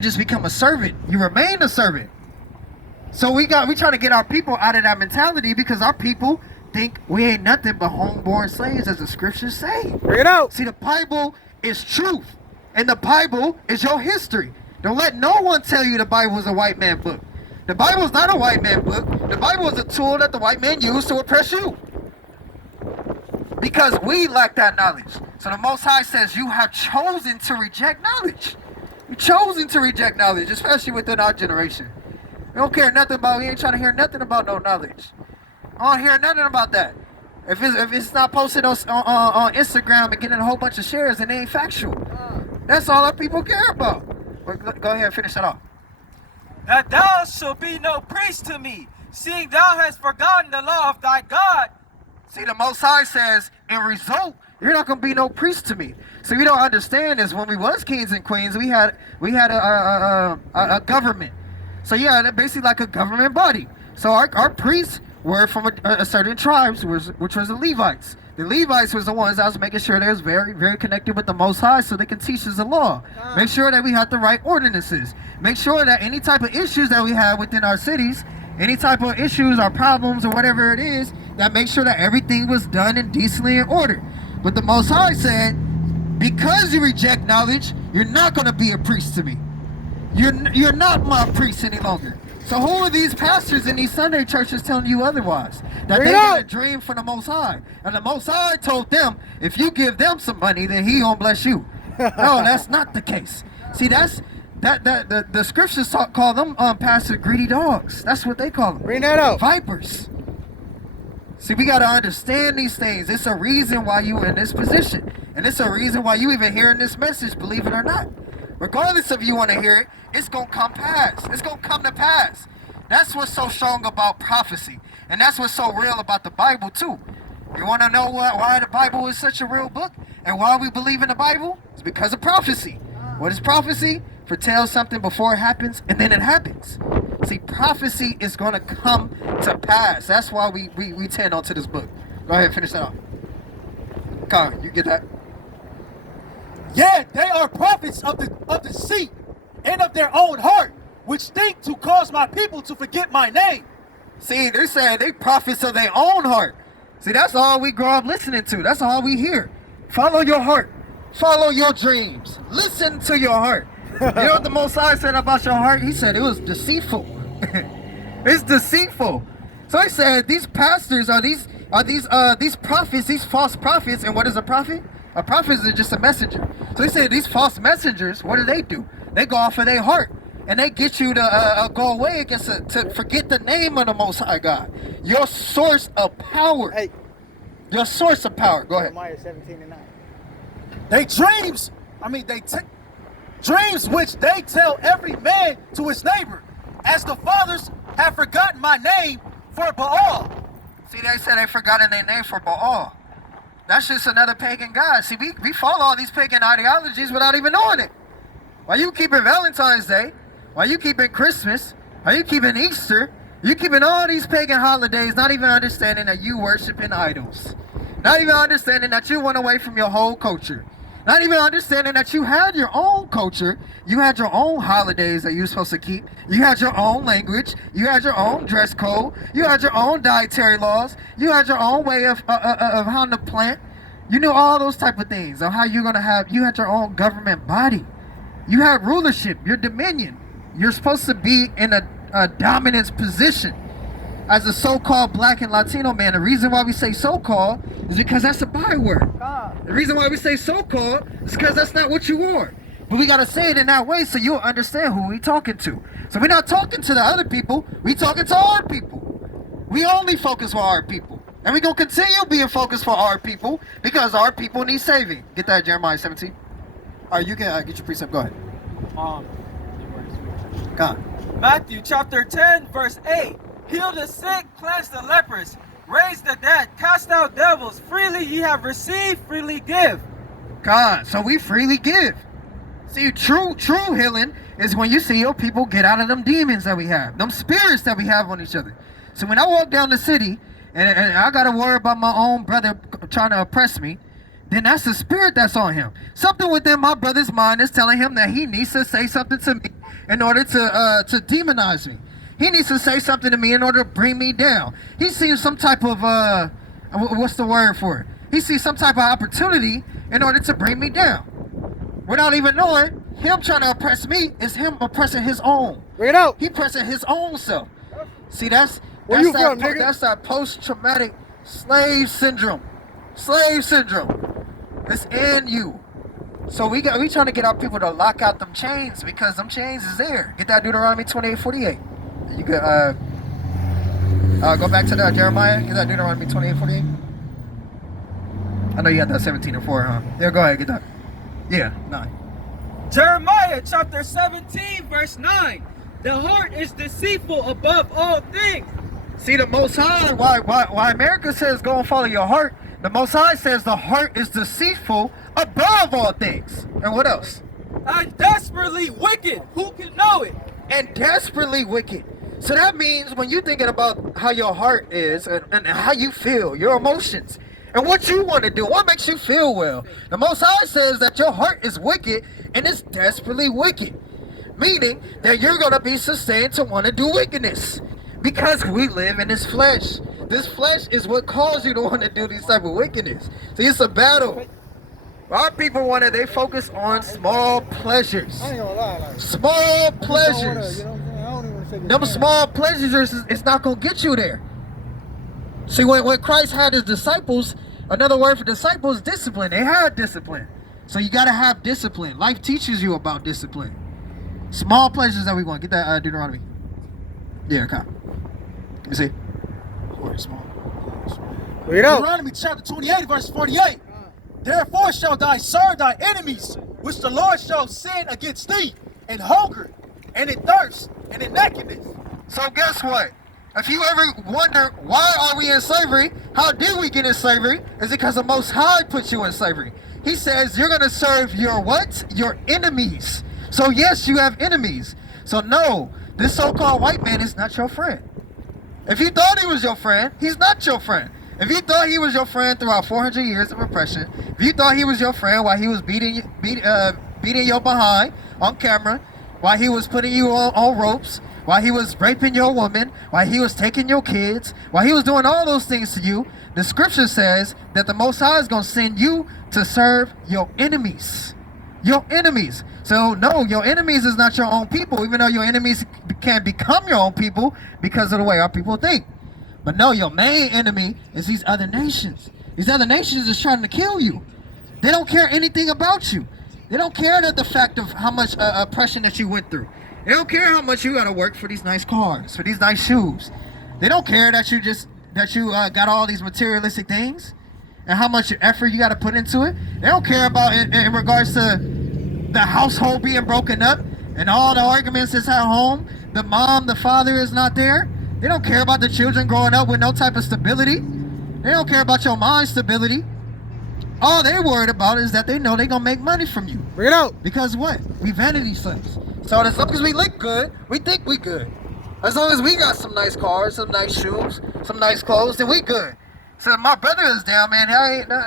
just become a servant. You remain a servant. So we trying to get our people out of that mentality because our people think we ain't nothing but homeborn slaves, as the scriptures say. Bring it out. See, the Bible is truth, and the Bible is your history. Don't let no one tell you the Bible is a white man book. The Bible is not a white man book. The Bible is a tool that the white man used to oppress you. Because we lack that knowledge. So the Most High says you have chosen to reject knowledge. You've chosen to reject knowledge, especially within our generation. We don't care nothing about, we ain't trying to hear nothing about no knowledge. I don't hear nothing about that. If it's not posted on Instagram and getting a whole bunch of shares, and it ain't factual. That's all our people care about. But go ahead and finish that off. That thou shalt be no priest to me, seeing thou hast forgotten the law of thy God. See, the Most High says, in result, you're not going to be no priest to me. So we don't understand is when we was kings and queens, we had a government. So yeah, basically like a government body. So our priests were from a certain tribes, which was the Levites. The Levites was the ones that was making sure they was very, very connected with the Most High so they can teach us the law. Make sure that we had the right ordinances. Make sure that any type of issues that we have within our cities, any type of issues or problems or whatever it is, that make sure that everything was done in decently in order. But the Most High said, because you reject knowledge, you're not going to be a priest to me. You're not my priest any longer. So who are these pastors in these Sunday churches telling you otherwise? That they got a dream from the Most High. And the Most High told them, if you give them some money, then he gonna bless you. No, that's not the case. See, the scriptures call them pastors greedy dogs. That's what they call them. Bring that out. Vipers. See, we got to understand these things. It's a reason why you in this position. And it's a reason why you even hearing this message, believe it or not. Regardless of you want to hear it, it's going to come past. It's going to come to pass. That's what's so strong about prophecy. And that's what's so real about the Bible, too. You want to know why the Bible is such a real book? And why we believe in the Bible? It's because of prophecy. What is prophecy? Foretells something before it happens, and then it happens. See, prophecy is going to come to pass. That's why we tend onto this book. Go ahead, finish that off. Kyle, you get that? Yeah, they are prophets of the seed and of their own heart, which think to cause my people to forget my name. See, they're saying they prophets of their own heart. See, that's all we grow up listening to. That's all we hear. Follow your heart. Follow your dreams. Listen to your heart. You know what the Most High said about your heart? He said it was deceitful. It's deceitful. So he said these pastors are these prophets, these false prophets. And what is a prophet? A prophet is just a messenger. So he said these false messengers, what do? They go off of their heart. And they get you to go away against to forget the name of the Most High God. Your source of power. Hey. Your source of power. Go ahead. Jeremiah 17:9. They dreams which they tell every man to his neighbor, as the fathers have forgotten my name for Baal. See, they said they forgotten their name for Baal. That's just another pagan god. See, we follow all these pagan ideologies without even knowing it. Why you keeping Valentine's Day? Why you keeping Christmas? Why you keeping Easter? You keeping all these pagan holidays, not even understanding that you worshiping idols. Not even understanding that you went away from your whole culture. Not even understanding that you had your own culture. You had your own holidays that you were supposed to keep. You had your own language. You had your own dress code. You had your own dietary laws. You had your own way of how to plant. You knew all those type of things. Of how you're going to have, you had your own government body. You had rulership, your dominion. You're supposed to be in a dominance position as a so-called black and Latino man. The reason why we say so-called is because that's a byword. The reason why we say so-called is because that's not what you are. But we got to say it in that way so you'll understand who we talking to. So we're not talking to the other people. We talking to our people. We only focus for our people. And we're going to continue being focused for our people because our people need saving. Get that, Jeremiah 17. All right, you can get your precept. Go ahead. Go on. Matthew chapter 10, verse 8. Heal the sick, cleanse the lepers, raise the dead, cast out devils. Freely ye have received, freely give. God, so we freely give. See, true healing is when you see your people get out of them demons that we have, them spirits that we have on each other. So when I walk down the city and I got to worry about my own brother trying to oppress me, then that's the spirit that's on him. Something within my brother's mind is telling him that he needs to say something to me in order to demonize me. He needs to say something to me in order to bring me down. He sees some type of what's the word for it? He sees some type of opportunity in order to bring me down. Without even knowing, him trying to oppress me is him oppressing his own. Bring it out. He pressing his own self. See, that's Where you from, nigga? That's that post-traumatic slave syndrome. Slave syndrome. It's in you. So we trying to get our people to lock out them chains because them chains is there. Get that Deuteronomy 28:48. You could go back to that Jeremiah. Get that Deuteronomy 28:48. I know you got that 17:4, huh? Yeah, go ahead, get that. Yeah, 9. Jeremiah chapter 17, verse 9. The heart is deceitful above all things. See, the Most High, why America says go and follow your heart, the Most High says the heart is deceitful above all things. And what else? And desperately wicked. Who can know it? And desperately wicked. So that means when you're thinking about how your heart is and how you feel, your emotions, and what you want to do, what makes you feel well, the Most High says that your heart is wicked and it's desperately wicked. Meaning that you're going to be sustained to want to do wickedness. Because we live in this flesh. This flesh is what caused you to want to do these type of wickedness. See, it's a battle. Our people they focus on small pleasures. I ain't gonna lie, like, Small pleasures. you know what I'm saying? I don't even wanna say this Them man. small pleasures, it's not going to get you there. See, when Christ had his disciples, another word for disciples, discipline. They had discipline. So you got to have discipline. Life teaches you about discipline. Small pleasures that we want. Get that Deuteronomy. Yeah, okay. Let me see. Word small. Bring it out. Deuteronomy chapter 28, verse 48. Therefore shall thy serve thy enemies, which the Lord shall send against thee, in hunger, and in thirst, and in nakedness. So guess what? If you ever wonder why are we in slavery, how did we get in slavery? Is it because the Most High put you in slavery? He says you're going to serve your what? Your enemies. So yes, you have enemies. So no, this so-called white man is not your friend. If you thought he was your friend, he's not your friend. If you thought he was your friend throughout 400 years of oppression, if you thought he was your friend while he was beating your behind on camera, while he was putting you on ropes, while he was raping your woman, while he was taking your kids, while he was doing all those things to you, the scripture says that the Most High is going to send you to serve your enemies. Your enemies. So no, your enemies is not your own people, even though your enemies can become your own people because of the way our people think. But no, your main enemy is these other nations. These other nations is trying to kill you. They don't care anything about you. They don't care that the fact of how much oppression that you went through. They don't care how much you got to work for these nice cars, for these nice shoes. They don't care that you got all these materialistic things and how much effort you got to put into it. They don't care about in regards to the household being broken up and all the arguments that's at home. The mom, the father is not there. They don't care about the children growing up with no type of stability. They don't care about your mind stability. All they're worried about is that they know they're going to make money from you. Bring it out. Because what? We vanity slaves. So as long as we look good, we think we good. As long as we got some nice cars, some nice shoes, some nice clothes, then we good. So my brother is down, man.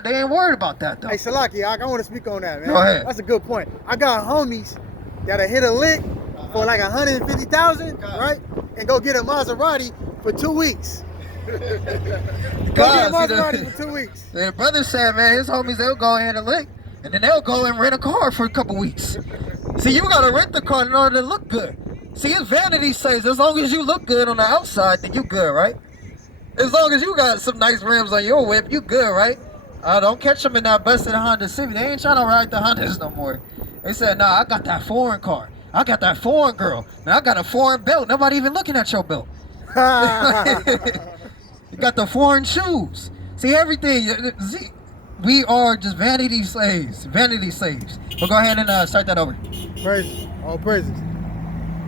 They ain't worried about that, though. Hey, Salaki, I want to speak on that, man. Go ahead. That's a good point. I got homies that'll hit a lick for like 150,000, right? And go get a Maserati for 2 weeks. Go get a Maserati for 2 weeks. The brother said, man, his homies, they'll go ahead and lick, and then they'll go and rent a car for a couple weeks. See, you gotta rent the car in order to look good. See, it's vanity says as long as you look good on the outside, then you good, right? As long as you got some nice rims on your whip, you good, right? Don't catch them in that busted Honda Civic. They ain't trying to ride the Hondas no more. They said, nah, I got that foreign car. I got that foreign girl. Now I got a foreign belt. Nobody even looking at your belt. You got the foreign shoes. See, everything. We are just vanity slaves. Vanity slaves. But go ahead and start that over. Praises. All praises.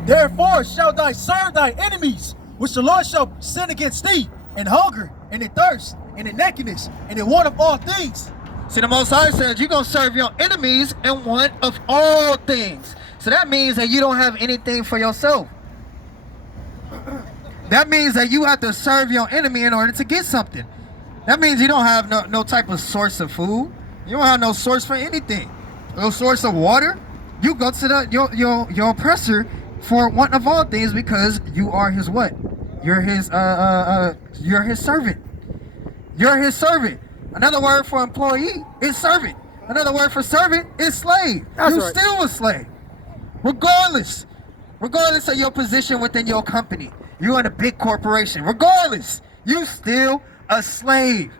Therefore shall thy serve thy enemies, which the Lord shall send against thee, in hunger, and in thirst, and in nakedness, and in want of all things. See, the Most High says you're going to serve your enemies in want of all things. So that means that you don't have anything for yourself. That means that you have to serve your enemy in order to get something. That means you don't have no type of source of food. You don't have no source for anything. No source of water. You go to your oppressor for one of all things because you are his what? You're his servant. You're his servant. Another word for employee is servant. Another word for servant is slave. That's You're right. still a slave. Regardless of your position within your company, you're in a big corporation. Regardless, you still a slave.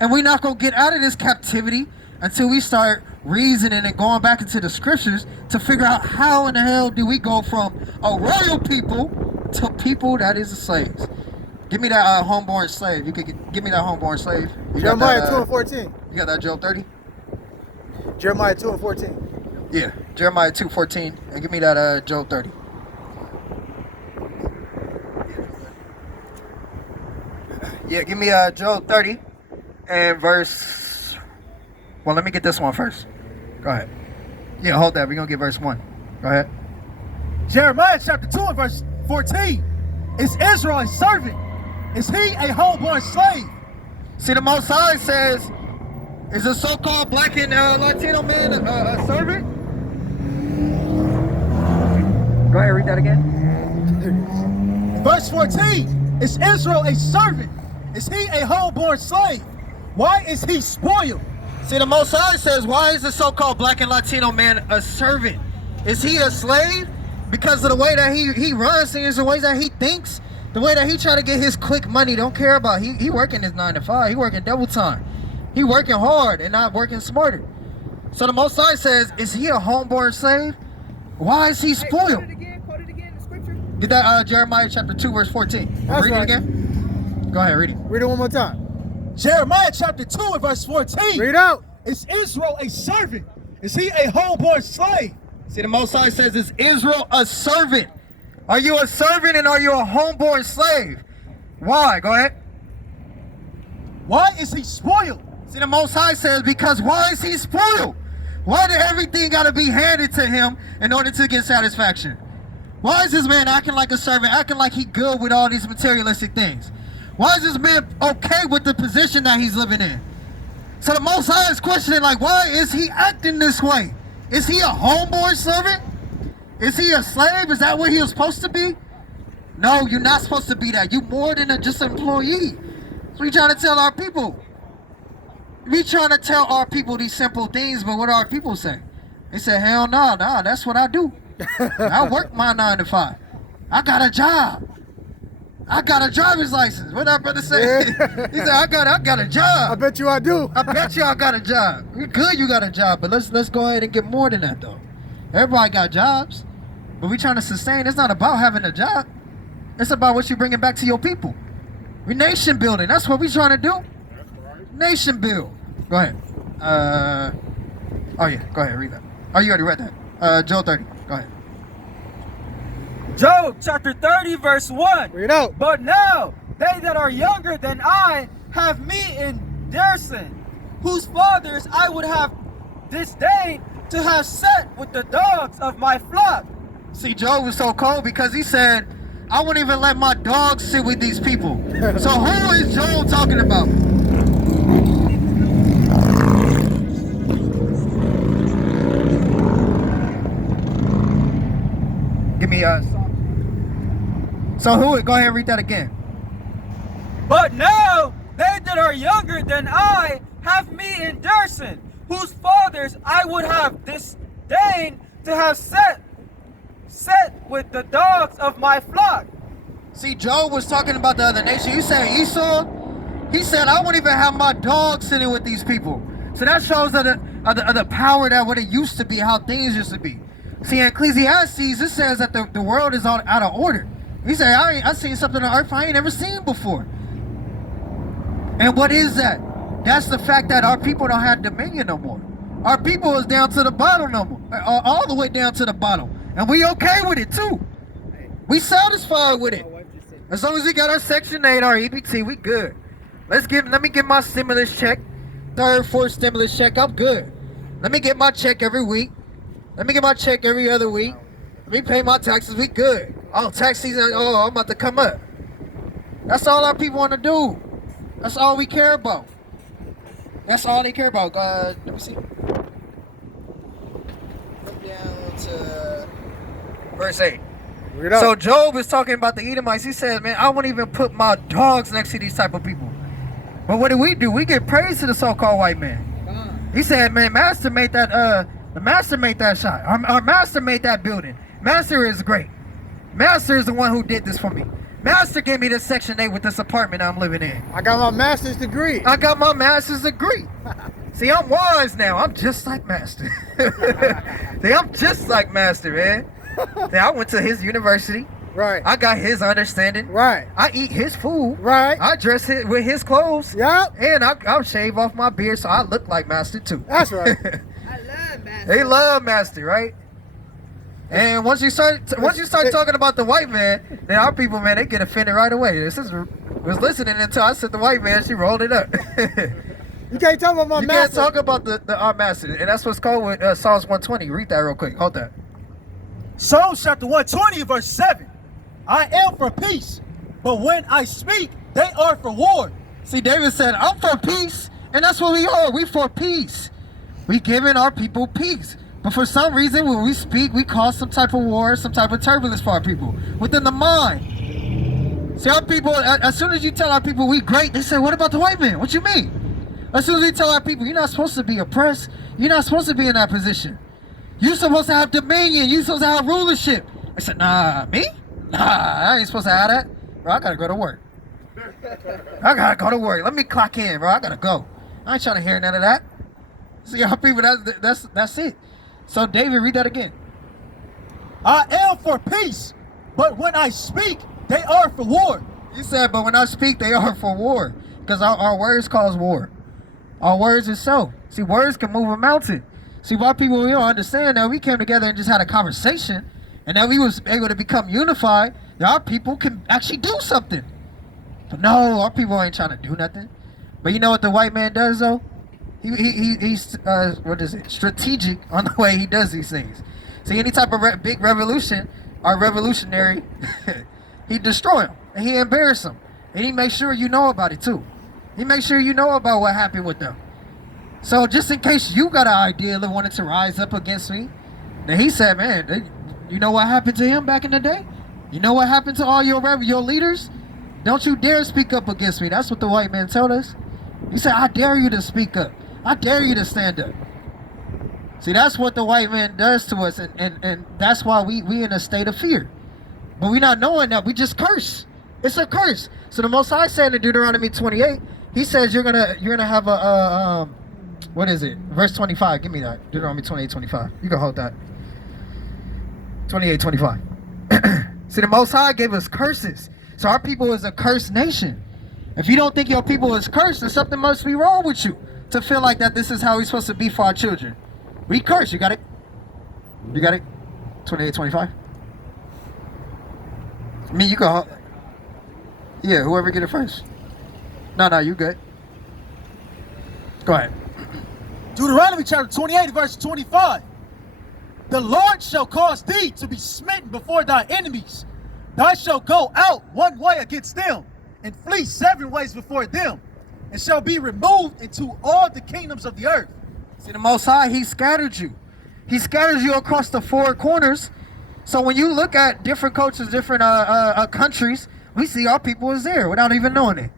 And we're not going to get out of this captivity until we start reasoning and going back into the scriptures to figure out how in the hell do we go from a royal people to people that is slaves. Give me that homeborn slave. You could give me that homeborn slave. You got Jeremiah that, 2 and 14. You got that Job 30? Jeremiah 2 and 14. Yeah, Jeremiah 2:14, and give me that Job 30. Yeah, give me Job 30 and verse. Well, let me get this one first. Go ahead. Yeah, hold that. We're gonna get verse 1. Go ahead. Jeremiah chapter 2 and verse 14. Is Israel a servant? Is he a homeborn slave? See, the Most High says, is a so-called black and Latino man a servant? Go ahead, read that again. Verse 14. Is Israel a servant? Is he a homeborn slave? Why is he spoiled? See, the Most High says, why is the so-called black and Latino man a servant? Is he a slave? Because of the way that he runs things, the way that he thinks, the way that he try to get his quick money, don't care about. He working his 9 to 5. He working double time. He working hard and not working smarter. So the Most High says, is he a homeborn slave? Why is he spoiled? Quote it again, the scripture. Get that Jeremiah chapter 2, verse 14. That's Read right. it again. Go ahead, read it. Read it one more time. Jeremiah chapter 2 and verse 14. Read out. Is Israel a servant? Is he a homeborn slave? See, the Most High says, is Israel a servant? Are you a servant and are you a homeborn slave? Why? Go ahead. Why is he spoiled? See, the Most High says, because why is he spoiled? Why did everything got to be handed to him in order to get satisfaction? Why is this man acting like a servant, acting like he good with all these materialistic things? Why is this man okay with the position that he's living in? So the Most High is questioning, like, why is he acting this way? Is he a homeborn servant? Is he a slave? Is that what he was supposed to be? No, you're not supposed to be that. You're more than just an employee. So we trying to tell our people. We trying to tell our people these simple things, but what do our people say? They say, hell no, that's what I do. I work my 9 to 5. I got a job. I got a driver's license. What that brother say? Yeah. He said, I got a job. I bet you I do. I bet y'all got a job. You're good, you got a job, but let's go ahead and get more than that though. Everybody got jobs, but we trying to sustain. It's not about having a job. It's about what you bringing back to your people. We nation building. That's what we trying to do. Nation build. Go ahead. Oh yeah, go ahead, read that. Oh, you already read that. Joel 30. Go ahead. Job chapter 30 verse 1. Read out. But now they that are younger than I have me in Darson, whose fathers I would have disdained to have set with the dogs of my flock. See, Job was so cold because he said, I wouldn't even let my dogs sit with these people. So who is Job talking about? Give me So who? Go ahead and read that again. But now they that are younger than I have me in Darson, whose fathers I would have disdained to have set with the dogs of my flock. See, Job was talking about the other nation. You say Esau? He said, I won't even have my dogs sitting with these people. So that shows the power that what it used to be, how things used to be. See, in Ecclesiastes, it says that the world is all out of order. He said, I seen something on earth I ain't never seen before. And what is that? That's the fact that our people don't have dominion no more. Our people is down to the bottom no more. All the way down to the bottom. And we okay with it too. We satisfied with it. As long as we got our Section 8, our EBT, we good. Let me get my stimulus check. 3rd, 4th stimulus check, I'm good. Let me get my check every week. Let me get my check every other week. Let me pay my taxes, we good. Oh, tax season, I'm about to come up. That's all our people want to do. That's all we care about. That's all they care about. Let me see. Look down to verse 8. Read up. So Job is talking about the Edomites. He says, man, I won't even put my dogs next to these type of people. But what do? We give praise to the so-called white man. He said, man, Master made that, the Master made that shot. Our Master made that building. Master is great. Master is the one who did this for me. Master gave me this Section 8 with this apartment I'm living in. I got my master's degree. I got my master's degree. See, I'm wise now. I'm just like Master. See, I'm just like Master, man. See, I went to his university. Right. I got his understanding. Right. I eat his food. Right. I dress with his clothes. Yep. And I'll shave off my beard so I look like Master too. That's right. I love Master. They love Master, right? And once you start talking about the white man, then our people, man, they get offended right away. This is was listening until I said the white man. She rolled it up. You can't talk about my You master. can't talk about our Master, and that's what's called with Psalms 120. Read that real quick. Hold that. Psalms chapter 120 verse 7. I am for peace, but when I speak, they are for war. See, David said, I'm for peace, and that's what we are. We for peace. We giving our people peace. But for some reason, when we speak, we cause some type of war, some type of turbulence for our people within the mind. See, our people, as soon as you tell our people we great, they say, what about the white man? What you mean? As soon as we tell our people, you're not supposed to be oppressed. You're not supposed to be in that position. You're supposed to have dominion. You're supposed to have rulership. I said, nah, me? Nah, I ain't supposed to have that. Bro, I gotta go to work. I gotta go to work. Let me clock in, bro. I gotta go. I ain't trying to hear none of that. See, our people, that's it. So, David, read that again. I am for peace, but when I speak, they are for war. You said, but when I speak, they are for war. Because our words cause war. Our words is so. See, words can move a mountain. See, why people, we don't understand that we came together and just had a conversation, and that we was able to become unified, that our people can actually do something. But no, our people ain't trying to do nothing. But you know what the white man does, though? He's what is it? Strategic on the way he does these things. See, any type of big revolution, our revolutionary, he destroy them and he embarrass them, and he makes sure you know about it too. He makes sure you know about what happened with them. So just in case you got an idea that wanted to rise up against me, then he said, man, you know what happened to him back in the day? You know what happened to all your leaders? Don't you dare speak up against me. That's what the white man told us. He said, I dare you to speak up. I dare you to stand up. See, that's what the white man does to us, and that's why we in a state of fear. But we not knowing that, we just curse. It's a curse. So the Most High said in Deuteronomy 28, he says you're gonna have a what is it? Verse 25. Give me that. Deuteronomy 28:25. You can hold that. 28:25. See, the Most High gave us curses. So our people is a cursed nation. If you don't think your people is cursed, then something must be wrong with you to feel like that this is how we're supposed to be for our children. We curse. You got it? You got it? 28:25. I mean, you go. Yeah, whoever get it first. No, you good. Go ahead. Deuteronomy chapter 28 verse 25. The Lord shall cause thee to be smitten before thy enemies. Thou shalt go out one way against them, and flee 7 ways before them, and shall be removed into all the kingdoms of the earth. See, the Most High, he scattered you. He scatters you across the 4 corners. So when you look at different cultures, different countries, we see our people is there without even knowing it.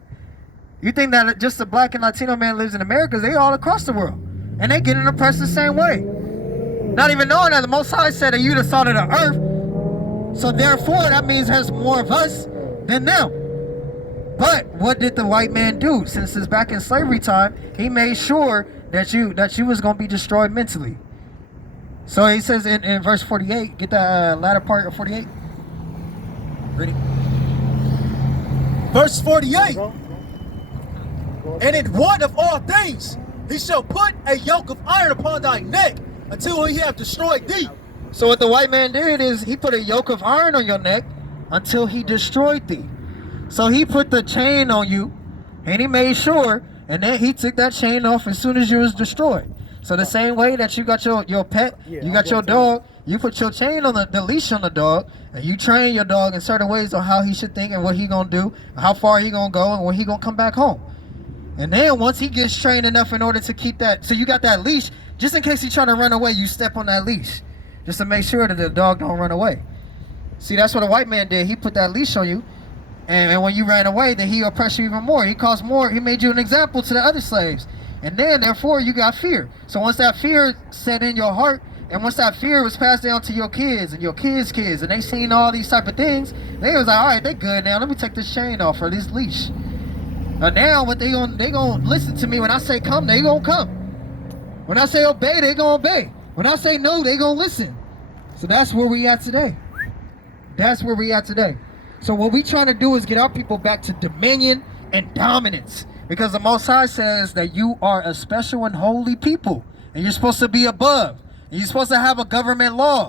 You think that just a black and Latino man lives in America? They all across the world. And they getting oppressed the same way. Not even knowing that the Most High said that you the salt of the earth. So therefore, that means there's more of us than them. But what did the white man do? Since it's back in slavery time, he made sure that you was going to be destroyed mentally. So he says in verse 48, get the latter part of 48. Read it. Verse 48. And in one of all things, he shall put a yoke of iron upon thy neck until he have destroyed thee. So what the white man did is he put a yoke of iron on your neck until he destroyed thee. So he put the chain on you, and he made sure, and then he took that chain off as soon as you was destroyed. So the same way that you got your pet, you got your dog, you put your chain on the leash on the dog, and you train your dog in certain ways on how he should think and what he gonna do, how far he gonna go, and when he gonna come back home. And then once he gets trained enough in order to keep that, so you got that leash, just in case he's trying to run away, you step on that leash, just to make sure that the dog don't run away. See, that's what a white man did. He put that leash on you, and when you ran away, then he oppressed you even more. He caused more, he made you an example to the other slaves. And then, therefore, you got fear. So once that fear set in your heart, and once that fear was passed down to your kids and your kids' kids, and they seen all these type of things, they was like, all right, they good now. Let me take this chain off or this leash. But now, what they gonna listen to me when I say come, they gonna come. When I say obey, they gonna obey. When I say no, they gonna listen. So that's where we at today. That's where we at today. So what we trying to do is get our people back to dominion and dominance, because the Most High says that you are a special and holy people, and you're supposed to be above. You're supposed to have a government law.